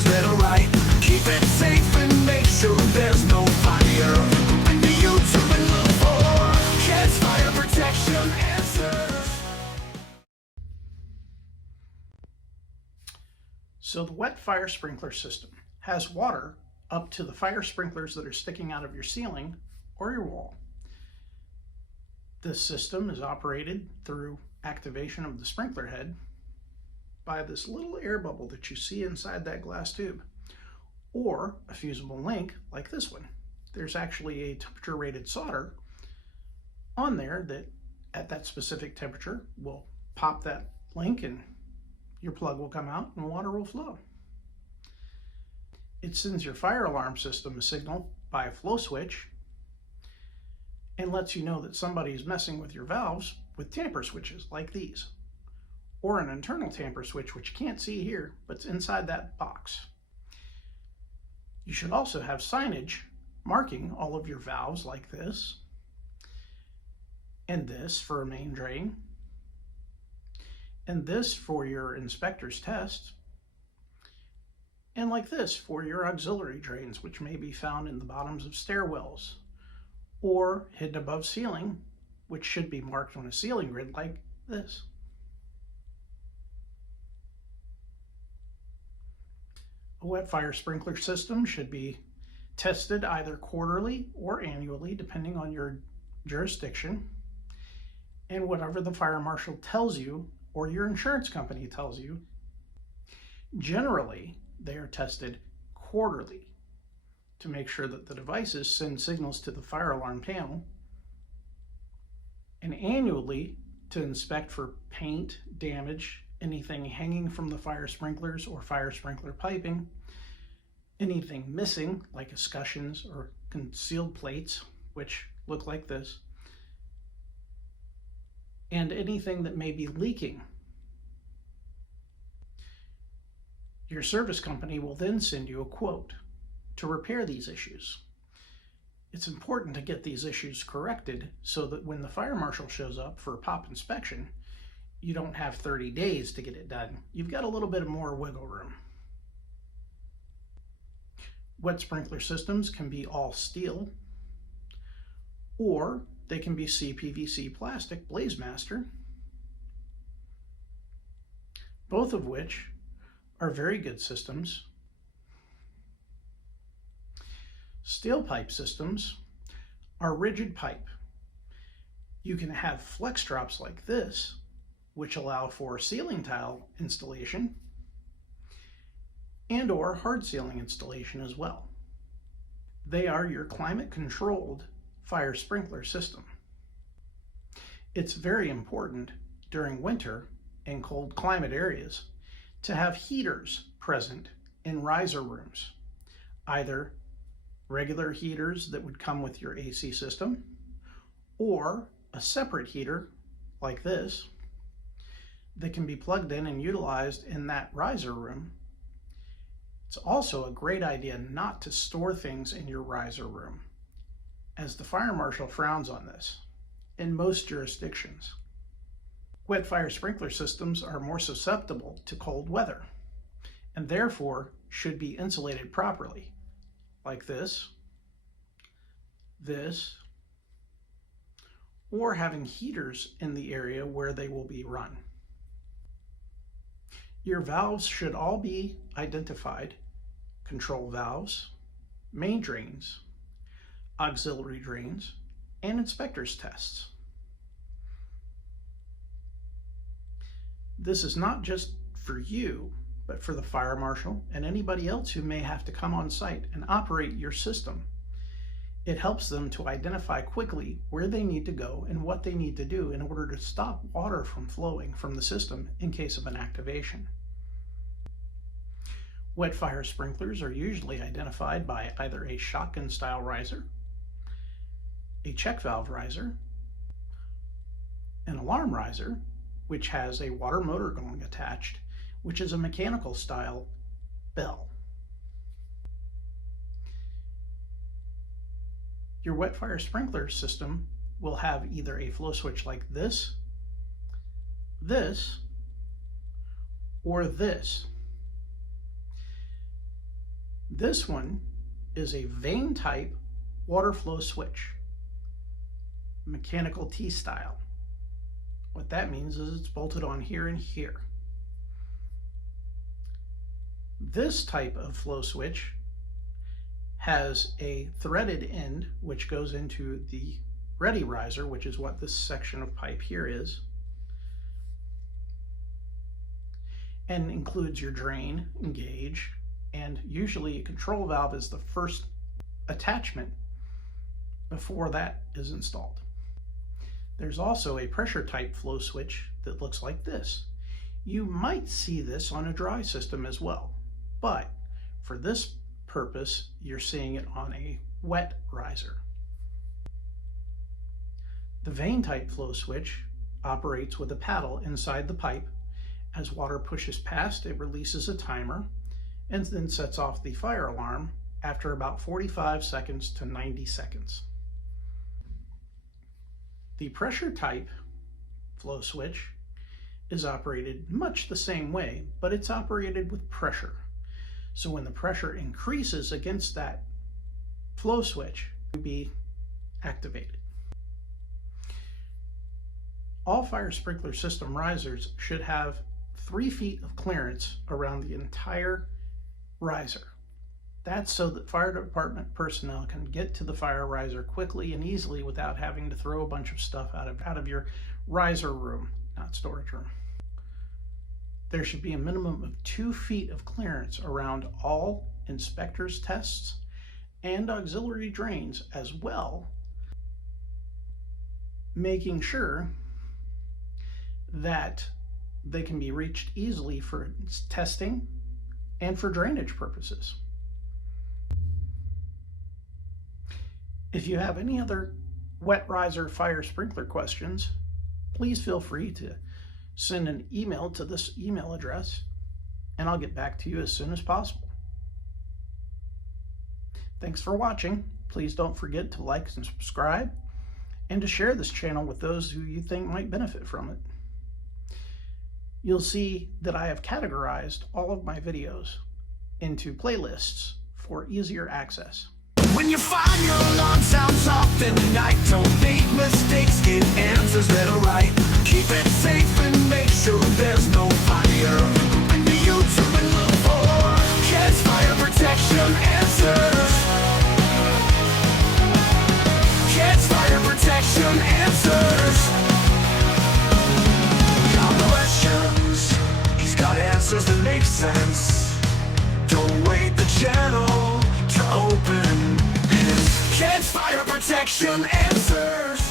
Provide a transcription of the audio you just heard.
is red or light. Keep it safe and make sure there's no fire. Open to YouTube and look for Shed's Fire Protection Answers. So the wet fire sprinkler system has water up to the fire sprinklers that are sticking out of your ceiling or your wall. This system is operated through activation of the sprinkler head by this little air bubble that you see inside that glass tube, or a fusible link like this one. There's actually a temperature rated solder on there that at that specific temperature will pop that link and your plug will come out and water will flow. It sends your fire alarm system a signal by a flow switch and lets you know that somebody is messing with your valves with tamper switches like these, or an internal tamper switch which you can't see here, but it's inside that box. You should also have signage marking all of your valves like this, and this for a main drain, and this for your inspector's test, and like this for your auxiliary drains, which may be found in the bottoms of stairwells or hidden above ceiling, which should be marked on a ceiling grid like this. A wet fire sprinkler system should be tested either quarterly or annually, depending on your jurisdiction, and whatever the fire marshal tells you or your insurance company tells you. Generally, they are tested quarterly to make sure that the devices send signals to the fire alarm panel, and annually to inspect for paint, damage, anything hanging from the fire sprinklers or fire sprinkler piping, anything missing like escutcheons or concealed plates, which look like this, and anything that may be leaking. Your service company will then send you a quote to repair these issues. It's important to get these issues corrected so that when the fire marshal shows up for a pop inspection, you don't have 30 days to get it done. You've got a little bit more wiggle room. Wet sprinkler systems can be all steel, or they can be CPVC plastic BlazeMaster, both of which are very good systems. Steel pipe systems are rigid pipe. You can have flex drops like this, which allow for ceiling tile installation and or hard ceiling installation as well. They are your climate controlled fire sprinkler system. It's very important during winter in cold climate areas to have heaters present in riser rooms, either regular heaters that would come with your AC system, or a separate heater like this that can be plugged in and utilized in that riser room. It's also a great idea not to store things in your riser room, as the fire marshal frowns on this in most jurisdictions. Wet fire sprinkler systems are more susceptible to cold weather and therefore should be insulated properly, like this, or having heaters in the area where they will be run. Your valves should all be identified: control valves, main drains, auxiliary drains, and inspector's tests. This is not just for you, but for the fire marshal and anybody else who may have to come on site and operate your system. It helps them to identify quickly where they need to go and what they need to do in order to stop water from flowing from the system in case of an activation. Wet fire sprinklers are usually identified by either a shotgun style riser, a check valve riser, an alarm riser, which has a water motor going attached, which is a mechanical style bell. Your wet fire sprinkler system will have either a flow switch like this, or this. This one is a vane type water flow switch, mechanical T-style. What that means is it's bolted on here and here. This type of flow switch has a threaded end which goes into the ready riser, which is what this section of pipe here is, and includes your drain and gauge, and usually a control valve is the first attachment before that is installed. There's also a pressure type flow switch that looks like this. You might see this on a dry system as well, but for this purpose, you're seeing it on a wet riser. The vane type flow switch operates with a paddle inside the pipe. As water pushes past, it releases a timer and then sets off the fire alarm after about 45 seconds to 90 seconds. The pressure type flow switch is operated much the same way, but it's operated with pressure. So when the pressure increases against that flow switch, it will be activated. All fire sprinkler system risers should have 3 feet of clearance around the entire riser. That's so that fire department personnel can get to the fire riser quickly and easily without having to throw a bunch of stuff out of your riser room, not storage room. There should be a minimum of 2 feet of clearance around all inspectors' tests and auxiliary drains as well, making sure that they can be reached easily for testing and for drainage purposes. If you have any other wet riser fire sprinkler questions, please feel free to send an email to this email address and I'll get back to you as soon as possible. Thanks for watching. Please don't forget to like and subscribe and to share this channel with those who you think might benefit from it. You'll see that I have categorized all of my videos into playlists for easier access. When you find your alarm sounds off in the night, don't make mistakes, get answers that are right. Keep it safe and make sure there's no fire. Open to YouTube and look for Kids Fire Protection Answers. Kids Fire Protection Answers. Got questions, he's got answers that make sense. Don't wait the channel to open. Kids Fire Protection Answers.